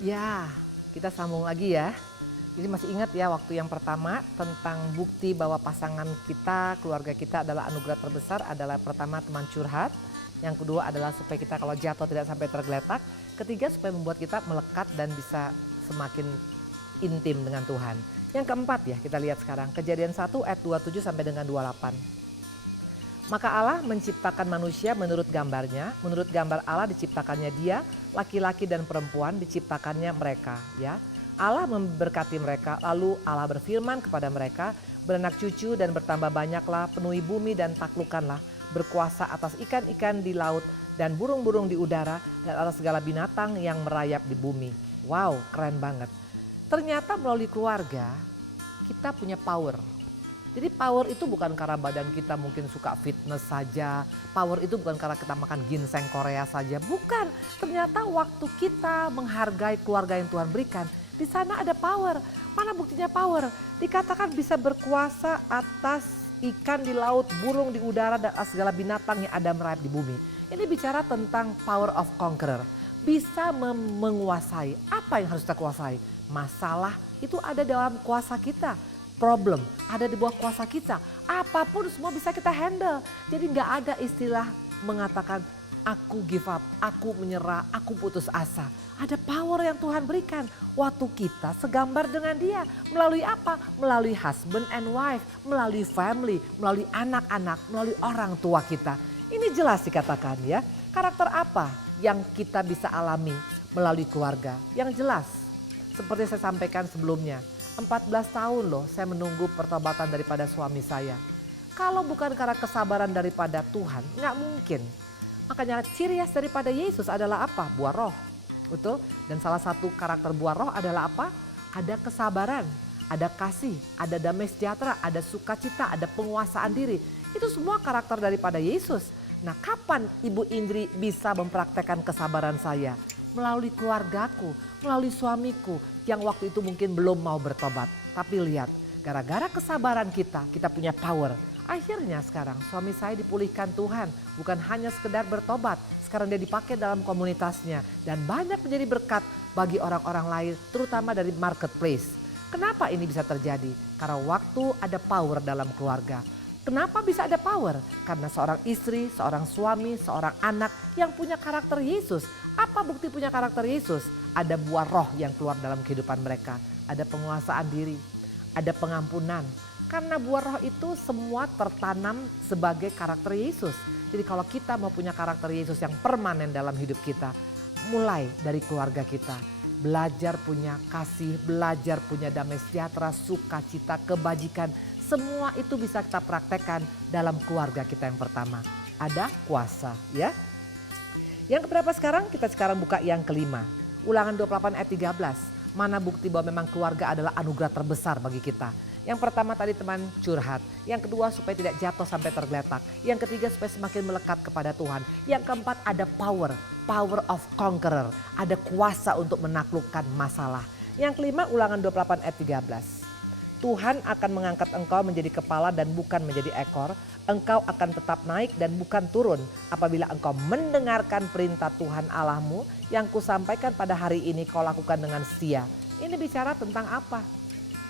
Ya, kita sambung lagi ya. Jadi masih ingat ya waktu yang pertama tentang bukti bahwa pasangan kita, keluarga kita adalah anugerah terbesar adalah pertama teman curhat. Yang kedua adalah supaya kita kalau jatuh tidak sampai tergeletak. Ketiga supaya membuat kita melekat dan bisa semakin intim dengan Tuhan. Yang keempat ya kita lihat sekarang Kejadian 1 ayat 27 sampai dengan 28. Maka Allah menciptakan manusia menurut gambarnya, menurut gambar Allah diciptakannya dia, laki-laki dan perempuan diciptakannya mereka, ya. Allah memberkati mereka, lalu Allah berfirman kepada mereka, beranak cucu dan bertambah banyaklah, penuhi bumi dan taklukkanlah, berkuasa atas ikan-ikan di laut dan burung-burung di udara dan atas segala binatang yang merayap di bumi. Wow, keren banget. Ternyata melalui keluarga kita punya power. Jadi power itu bukan karena badan kita mungkin suka fitness saja. Power itu bukan karena kita makan ginseng Korea saja. Bukan, ternyata waktu kita menghargai keluarga yang Tuhan berikan. Di sana ada power. Mana buktinya power? Dikatakan bisa berkuasa atas ikan di laut, burung di udara dan segala binatang yang ada merayap di bumi. Ini bicara tentang power of conqueror. Bisa menguasai. Apa yang harus kita kuasai? Masalah itu ada dalam kuasa kita. Problem ada di bawah kuasa kita. Apapun semua bisa kita handle. Jadi nggak ada istilah mengatakan aku give up, aku menyerah, aku putus asa. Ada power yang Tuhan berikan. Waktu kita segambar dengan dia. Melalui apa? Melalui husband and wife, melalui family, melalui anak-anak, melalui orang tua kita. Ini jelas dikatakan ya. Karakter apa yang kita bisa alami melalui keluarga? Yang jelas seperti saya sampaikan sebelumnya. 14 tahun loh saya menunggu pertobatan daripada suami saya. Kalau bukan karena kesabaran daripada Tuhan, nggak mungkin. Makanya ciri khas daripada Yesus adalah apa? Buah roh. Betul? Dan salah satu karakter buah roh adalah apa? Ada kesabaran, ada kasih, ada damai sejahtera, ada sukacita, ada penguasaan diri. Itu semua karakter daripada Yesus. Nah, kapan Ibu Indri bisa mempraktekkan kesabaran saya? Melalui keluargaku, melalui suamiku yang waktu itu mungkin belum mau bertobat. Tapi lihat, gara-gara kesabaran kita punya power. Akhirnya sekarang suami saya dipulihkan Tuhan, bukan hanya sekedar bertobat. Sekarang dia dipakai dalam komunitasnya dan banyak menjadi berkat bagi orang-orang lain, terutama dari marketplace. Kenapa ini bisa terjadi? Karena waktu ada power dalam keluarga. Kenapa bisa ada power? Karena seorang istri, seorang suami, seorang anak yang punya karakter Yesus. Apa bukti punya karakter Yesus? Ada buah roh yang keluar dalam kehidupan mereka. Ada penguasaan diri, ada pengampunan. Karena buah roh itu semua tertanam sebagai karakter Yesus. Jadi kalau kita mau punya karakter Yesus yang permanen dalam hidup kita, mulai dari keluarga kita. Belajar punya kasih, belajar punya damai sejahtera, sukacita, kebajikan. Semua itu bisa kita praktekkan dalam keluarga kita yang pertama. Ada kuasa ya. Yang keberapa sekarang? Kita sekarang buka yang kelima. Ulangan 28 ayat 13. Mana bukti bahwa memang keluarga adalah anugerah terbesar bagi kita. Yang pertama tadi teman curhat. Yang kedua supaya tidak jatuh sampai tergeletak. Yang ketiga supaya semakin melekat kepada Tuhan. Yang keempat ada power. Power of conqueror. Ada kuasa untuk menaklukkan masalah. Yang kelima ulangan 28 ayat 13. Tuhan akan mengangkat engkau menjadi kepala dan bukan menjadi ekor. Engkau akan tetap naik dan bukan turun apabila engkau mendengarkan perintah Tuhan Allahmu yang kusampaikan pada hari ini kau lakukan dengan setia. Ini bicara tentang apa?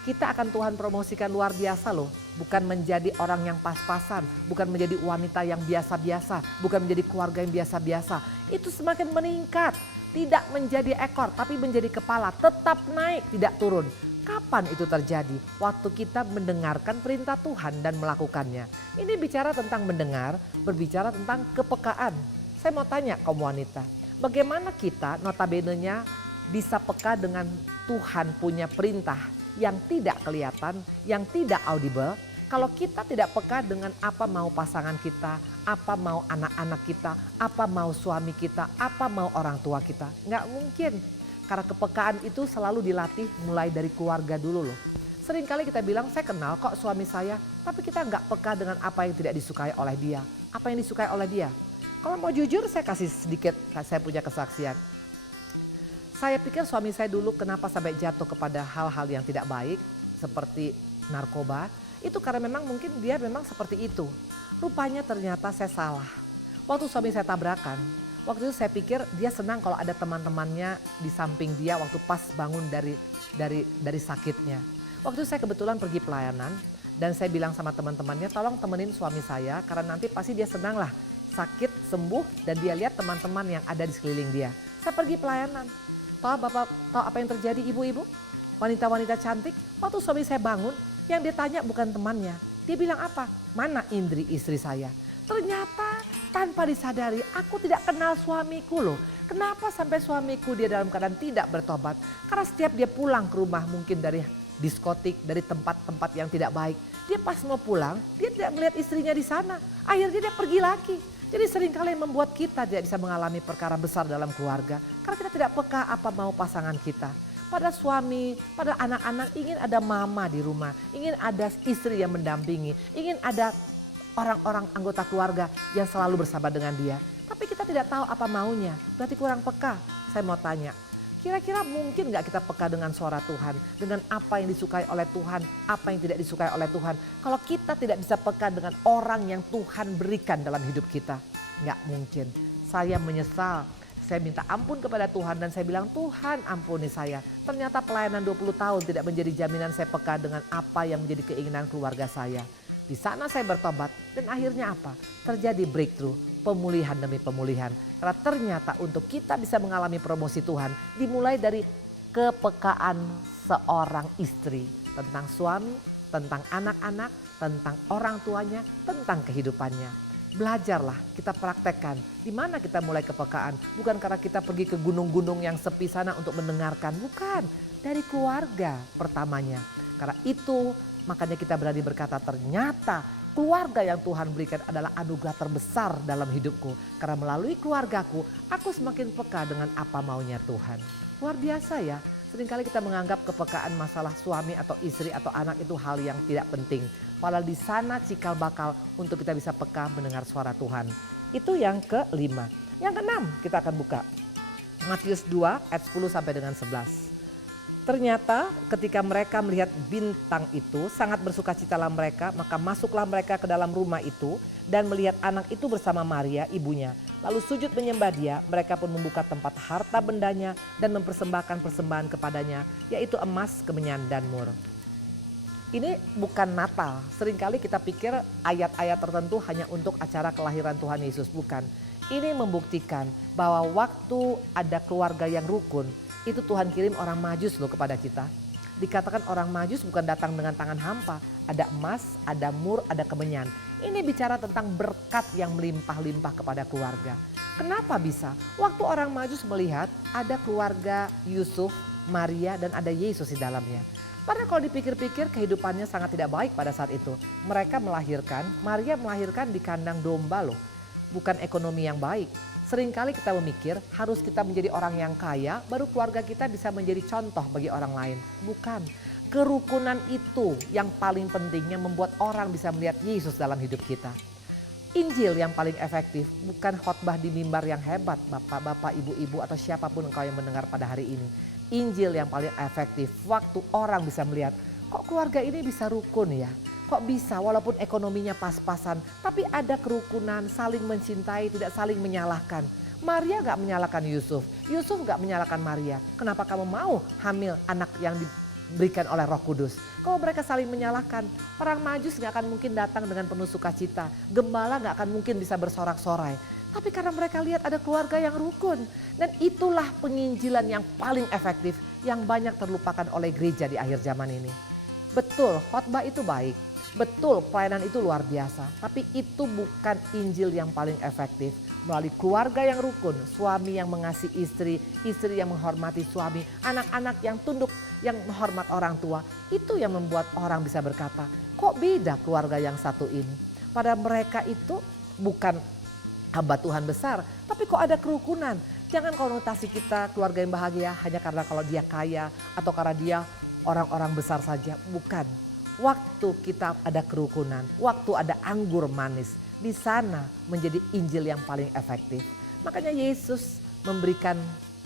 Kita akan Tuhan promosikan luar biasa loh. Bukan menjadi orang yang pas-pasan, bukan menjadi wanita yang biasa-biasa, bukan menjadi keluarga yang biasa-biasa. Itu semakin meningkat, tidak menjadi ekor tapi menjadi kepala, tetap naik tidak turun. Kapan itu terjadi? Waktu kita mendengarkan perintah Tuhan dan melakukannya. Ini bicara tentang mendengar, berbicara tentang kepekaan. Saya mau tanya kaum wanita, bagaimana kita notabene-nya bisa peka dengan Tuhan punya perintah yang tidak kelihatan, yang tidak audible. Kalau kita tidak peka dengan apa mau pasangan kita, apa mau anak-anak kita, apa mau suami kita, apa mau orang tua kita. Nggak mungkin. Karena kepekaan itu selalu dilatih mulai dari keluarga dulu loh. Seringkali kita bilang saya kenal kok suami saya, tapi kita nggak peka dengan apa yang tidak disukai oleh dia. Apa yang disukai oleh dia. Kalau mau jujur saya kasih sedikit, saya punya kesaksian. Saya pikir suami saya dulu kenapa sampai jatuh kepada hal-hal yang tidak baik seperti narkoba. Itu karena memang mungkin dia memang seperti itu. Rupanya ternyata saya salah. Waktu suami saya tabrakan, Waktu itu saya pikir dia senang kalau ada teman-temannya di samping dia waktu pas bangun dari sakitnya. Waktu itu saya kebetulan pergi pelayanan dan saya bilang sama teman-temannya, tolong temenin suami saya karena nanti pasti dia senang lah sakit sembuh dan dia lihat teman-teman yang ada di sekeliling dia. Saya pergi pelayanan. Tahu apa yang terjadi ibu-ibu? Wanita-wanita cantik, waktu suami saya bangun, yang dia tanya bukan temannya. Dia bilang apa? Mana Indri istri saya? Ternyata tanpa disadari aku tidak kenal suamiku loh. Kenapa sampai suamiku dia dalam keadaan tidak bertobat? Karena setiap dia pulang ke rumah mungkin dari diskotik, dari tempat-tempat yang tidak baik. Dia pas mau pulang, dia tidak melihat istrinya di sana. Akhirnya dia pergi lagi. Jadi seringkali membuat kita tidak bisa mengalami perkara besar dalam keluarga. Karena kita tidak peka apa mau pasangan kita. Pada suami, pada anak-anak ingin ada mama di rumah, ingin ada istri yang mendampingi, ingin ada orang-orang anggota keluarga yang selalu bersama dengan dia. Tapi kita tidak tahu apa maunya, berarti kurang peka. Saya mau tanya, kira-kira mungkin gak kita peka dengan suara Tuhan, dengan apa yang disukai oleh Tuhan, apa yang tidak disukai oleh Tuhan. Kalau kita tidak bisa peka dengan orang yang Tuhan berikan dalam hidup kita, gak mungkin. Saya menyesal. Saya minta ampun kepada Tuhan dan saya bilang, Tuhan ampuni saya. Ternyata pelayanan 20 tahun tidak menjadi jaminan saya peka dengan apa yang menjadi keinginan keluarga saya. Di sana saya bertobat dan akhirnya apa? Terjadi breakthrough, pemulihan demi pemulihan. Karena ternyata untuk kita bisa mengalami promosi Tuhan dimulai dari kepekaan seorang istri. Tentang suami, tentang anak-anak, tentang orang tuanya, tentang kehidupannya. Belajarlah, kita praktekkan. Di mana kita mulai kepekaan? Bukan karena kita pergi ke gunung-gunung yang sepi sana untuk mendengarkan. Bukan, dari keluarga pertamanya. Karena itu makanya kita berani berkata ternyata keluarga yang Tuhan berikan adalah anugerah terbesar dalam hidupku. Karena melalui keluargaku, aku semakin peka dengan apa maunya Tuhan. Luar biasa ya. Seringkali kita menganggap kepekaan masalah suami atau istri atau anak itu hal yang tidak penting. Padahal di sana cikal bakal untuk kita bisa peka mendengar suara Tuhan. Itu yang kelima. Yang keenam kita akan buka. Matius 2 ayat 10 sampai dengan 11. Ternyata ketika mereka melihat bintang itu sangat bersukacitalah mereka, maka masuklah mereka ke dalam rumah itu dan melihat anak itu bersama Maria ibunya. Lalu sujud menyembah dia, mereka pun membuka tempat harta bendanya dan mempersembahkan persembahan kepadanya, yaitu emas, kemenyan dan mur. Ini bukan Natal, seringkali kita pikir ayat-ayat tertentu hanya untuk acara kelahiran Tuhan Yesus, bukan. Ini membuktikan bahwa waktu ada keluarga yang rukun, itu Tuhan kirim orang Majus loh kepada kita. Dikatakan orang Majus bukan datang dengan tangan hampa, ada emas, ada mur, ada kemenyan. Ini bicara tentang berkat yang melimpah-limpah kepada keluarga. Kenapa bisa? Waktu orang Majus melihat ada keluarga Yusuf, Maria dan ada Yesus di dalamnya. Padahal kalau dipikir-pikir kehidupannya sangat tidak baik pada saat itu. Mereka melahirkan, Maria melahirkan di kandang domba loh. Bukan ekonomi yang baik. Seringkali kita memikir harus kita menjadi orang yang kaya baru keluarga kita bisa menjadi contoh bagi orang lain. Bukan. Kerukunan itu yang paling penting yang membuat orang bisa melihat Yesus dalam hidup kita. Injil yang paling efektif bukan khotbah di mimbar yang hebat, bapak-bapak, ibu-ibu atau siapapun engkau yang mendengar pada hari ini. Injil yang paling efektif waktu orang bisa melihat kok keluarga ini bisa rukun ya. Kok bisa walaupun ekonominya pas-pasan tapi ada kerukunan, saling mencintai, tidak saling menyalahkan. Maria gak menyalahkan Yusuf, Yusuf gak menyalahkan Maria. Kenapa kamu mau hamil anak yang diberikan oleh Roh Kudus? Kalau mereka saling menyalahkan, orang Majus gak akan mungkin datang dengan penuh sukacita. Gembala gak akan mungkin bisa bersorak-sorai. Tapi karena mereka lihat ada keluarga yang rukun. Dan itulah penginjilan yang paling efektif yang banyak terlupakan oleh gereja di akhir zaman ini. Betul, khotbah itu baik. Betul, pelayanan itu luar biasa. Tapi itu bukan Injil yang paling efektif. Melalui keluarga yang rukun, suami yang mengasihi istri, istri yang menghormati suami, anak-anak yang tunduk, yang menghormat orang tua. Itu yang membuat orang bisa berkata, kok beda keluarga yang satu ini? Pada mereka itu bukan hamba Tuhan besar, tapi kok ada kerukunan. Jangan konotasi kita keluarga yang bahagia hanya karena kalau dia kaya atau karena dia orang-orang besar saja. Bukan. Waktu kita ada kerukunan, waktu ada anggur manis, di sana menjadi Injil yang paling efektif. Makanya Yesus memberikan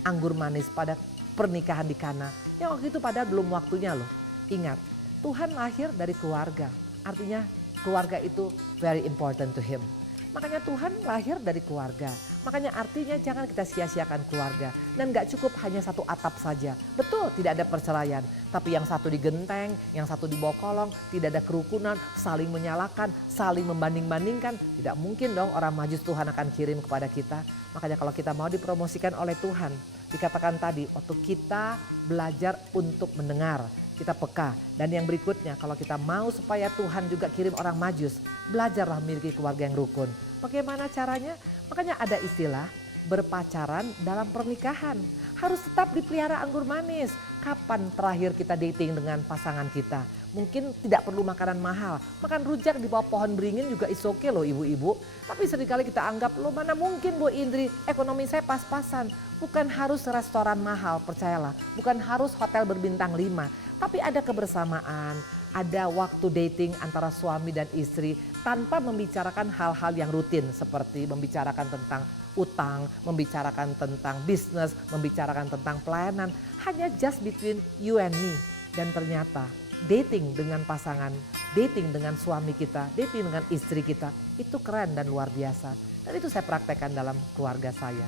anggur manis pada pernikahan di Kana. Yang waktu itu padahal belum waktunya loh. Ingat, Tuhan lahir dari keluarga. Artinya keluarga itu very important to him. Makanya Tuhan lahir dari keluarga. Makanya artinya jangan kita sia-siakan keluarga. Dan gak cukup hanya satu atap saja. Betul tidak ada perceraian. Tapi yang satu digenteng, yang satu dibawa kolong, tidak ada kerukunan, saling menyalahkan, saling membanding-bandingkan. Tidak mungkin dong orang Majus Tuhan akan kirim kepada kita. Makanya kalau kita mau dipromosikan oleh Tuhan, dikatakan tadi waktu kita belajar untuk mendengar, kita peka. Dan yang berikutnya kalau kita mau supaya Tuhan juga kirim orang Majus, belajarlah memiliki keluarga yang rukun. Bagaimana caranya? Makanya ada istilah berpacaran dalam pernikahan. Harus tetap dipelihara anggur manis. Kapan terakhir kita dating dengan pasangan kita? Mungkin tidak perlu makanan mahal. Makan rujak di bawah pohon beringin juga is okay loh ibu-ibu. Tapi seringkali kita anggap, loh mana mungkin Bu Indri, ekonomi saya pas-pasan. Bukan harus restoran mahal, percayalah. Bukan harus hotel berbintang 5. Tapi ada kebersamaan, ada waktu dating antara suami dan istri tanpa membicarakan hal-hal yang rutin seperti membicarakan tentang utang, membicarakan tentang bisnis, membicarakan tentang pelayanan. Hanya just between you and me. Dan ternyata dating dengan pasangan, dating dengan suami kita, dating dengan istri kita, itu keren dan luar biasa. Dan itu saya praktekkan dalam keluarga saya.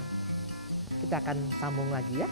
Kita akan sambung lagi ya.